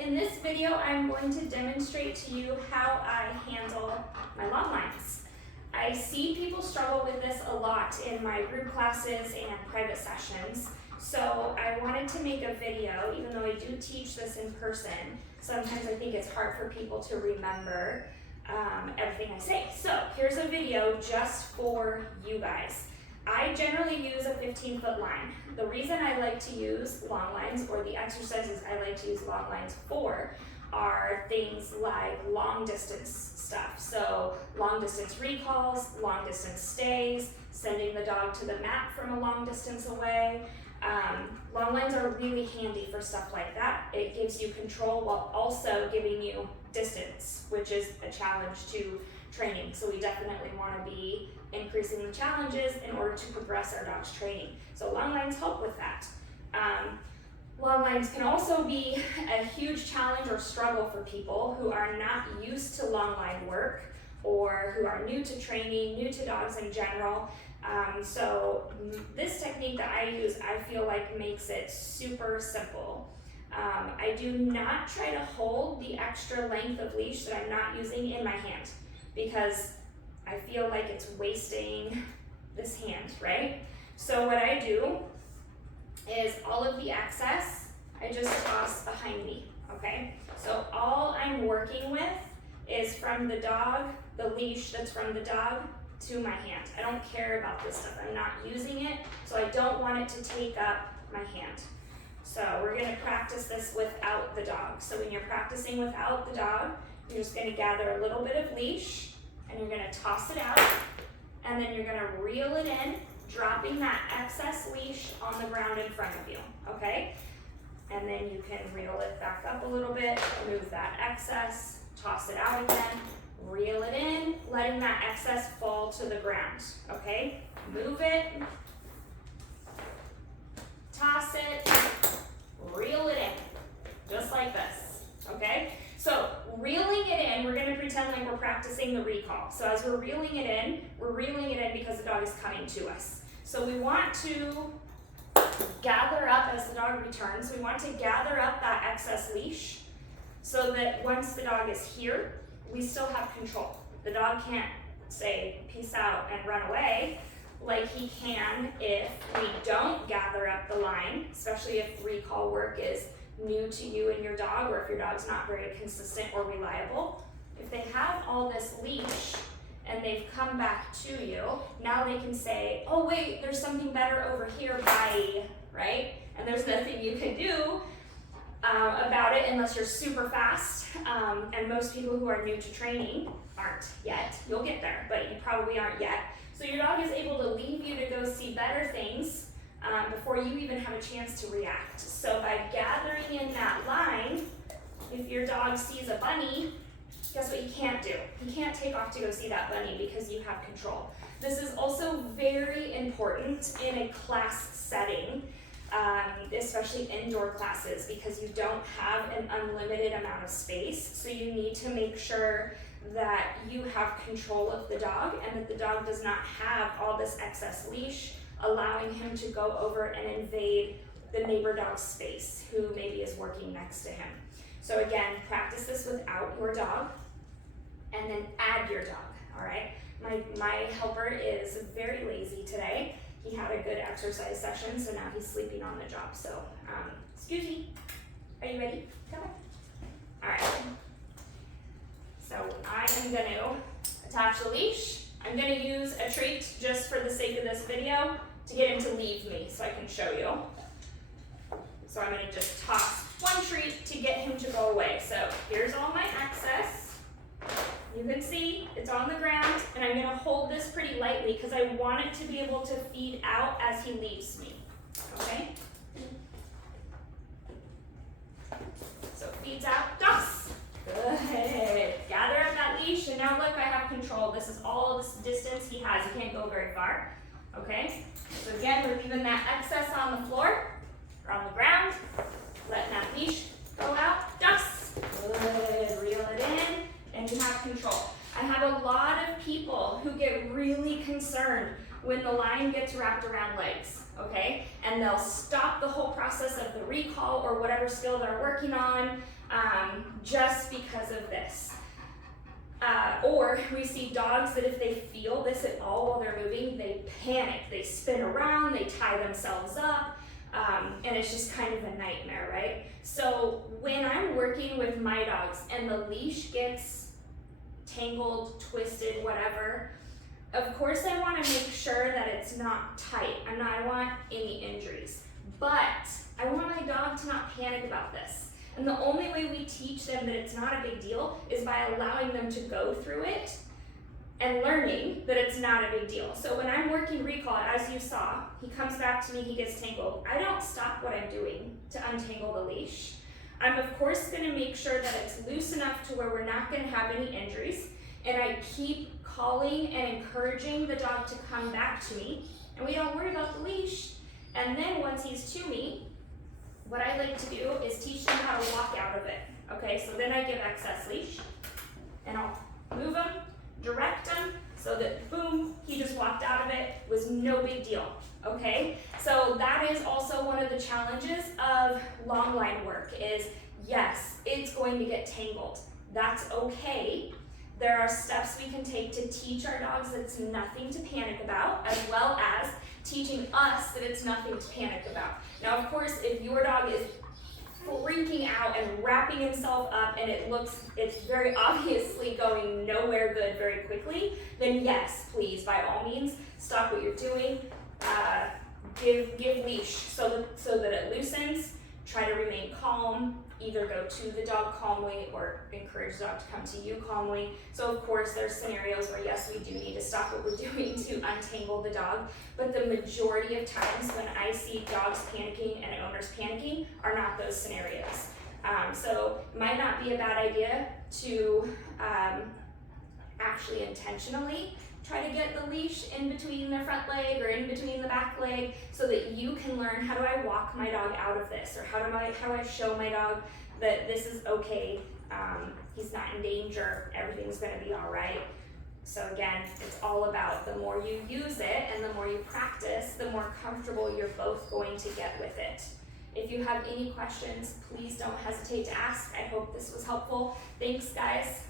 In this video, I'm going to demonstrate to you how I handle my long lines. I see people struggle with this a lot in my group classes and private sessions, so I wanted to make a video. Even though I do teach this in person, sometimes I think it's hard for people to remember everything I say. So here's a video just for you guys. I generally use a 15-foot line. The reason I like to use long lines, or the exercises I like to use long lines for, are things like long distance stuff. So long distance recalls, long distance stays, sending the dog to the mat from a long distance away. Long lines are really handy for stuff like that. It gives you control while also giving you distance, which is a challenge to training. So we definitely want to be increasing the challenges in order to progress our dog's training. So long lines help with that. Long lines can also be a huge challenge or struggle for people who are not used to long line work or who are new to training, new to dogs in general. So this technique that I use, I feel like makes it super simple. I do not try to hold the extra length of leash that I'm not using in my hand, because I feel like it's wasting this hand, right? So what I do is all of the excess, I just toss behind me, okay? So all I'm working with is from the dog, the leash that's from the dog to my hand. I don't care about this stuff. I'm not using it, so I don't want it to take up my hand. So we're gonna practice this without the dog. So when you're practicing without the dog, you're just gonna gather a little bit of leash, and you're gonna toss it out, and then you're gonna reel it in, dropping that excess leash on the ground in front of you, okay? And then you can reel it back up a little bit, remove that excess, toss it out again, reel it in, letting that excess fall to the ground, okay? Move it, toss it, reel it in, just like this, okay? So reeling it in, we're gonna pretend like we're practicing the recall. So as we're reeling it in because the dog is coming to us. So we want to gather up as the dog returns. We want to gather up that excess leash so that once the dog is here, we still have control. The dog can't say peace out and run away like he can if we don't gather up the line, especially if recall work is new to you and your dog, or if your dog's not very consistent or reliable. If they have all this leash and they've come back to you, now they can say, oh wait, there's something better over here, bye, right? And there's nothing you can do about it unless you're super fast. And most people who are new to training aren't yet. You'll get there, but you probably aren't yet. So your dog is able to leave you to go see better things before you even have a chance to react. So by gathering in that line, if your dog sees a bunny, guess what you can't do? You can't take off to go see that bunny because you have control. This is also very important in a class setting, especially indoor classes, because you don't have an unlimited amount of space. So you need to make sure that you have control of the dog and that the dog does not have all this excess leash, allowing him to go over and invade the neighbor dog's space who maybe is working next to him. So again, practice this without your dog, and then add your dog, all right? My helper is very lazy today. He had a good exercise session, so now he's sleeping on the job. So, excuse me, are you ready? Come on. All right. So I am gonna attach the leash. I'm gonna use a treat just for the sake of this video to get him to leave me so I can show you. So I'm gonna just toss one treat to get him to go away. So here's all my excess. You can see it's on the ground, and I'm gonna hold this pretty lightly because I want it to be able to feed out as he leaves me, okay? So feeds out, toss. Good. Gather up that leash, and now look, I have control. This is all this distance he has. He can't go very far, okay? So again, we're leaving that excess on the floor or on the ground, letting that leash go out, toss. Good. Reel it in, and you have control. I have a lot of people who get really concerned when the line gets wrapped around legs, okay? and they'll stop the whole process of the recall or whatever skill they're working on just because of this. Or we see dogs that if they feel this at all while they're moving, they panic, they spin around, they tie themselves up, and it's just kind of a nightmare, right? So when I'm working with my dogs and the leash gets tangled, twisted, whatever, of course I want to make sure that it's not tight. I don't want any injuries, but I want my dog to not panic about this. And the only way we teach them that it's not a big deal is by allowing them to go through it and learning that it's not a big deal. So when I'm working recall, as you saw, he comes back to me, he gets tangled. I don't stop what I'm doing to untangle the leash. I'm of course gonna make sure that it's loose enough to where we're not gonna have any injuries, and I keep calling and encouraging the dog to come back to me, and we don't worry about the leash. And then once he's to me, what I like to do is teach them how to walk out of it. Okay, so then I give excess leash, and I'll move him, direct him, so that boom, he just walked out of it, was no big deal. Okay, so that is also one of the challenges of long line work is, yes, it's going to get tangled. That's okay. There are steps we can take to teach our dogs that it's nothing to panic about, as well as teaching us that it's nothing to panic about. Now, of course, if your dog is freaking out and wrapping himself up and it's very obviously going nowhere good very quickly, then yes, please, by all means, stop what you're doing. Give leash so that it loosens. Try to remain calm. Either go to the dog calmly or encourage the dog to come to you calmly. So of course there's scenarios where yes, we do need to stop what we're doing to untangle the dog, but the majority of times when I see dogs panicking and owners panicking are not those scenarios. So it might not be a bad idea to actually intentionally try to get the leash in between their front leg or in between the back leg so that you can learn, how do I walk my dog out of this? Or how do I show my dog that this is okay, he's not in danger, everything's gonna be all right. So again, it's all about the more you use it and the more you practice, the more comfortable you're both going to get with it. If you have any questions, please don't hesitate to ask. I hope this was helpful. Thanks, guys.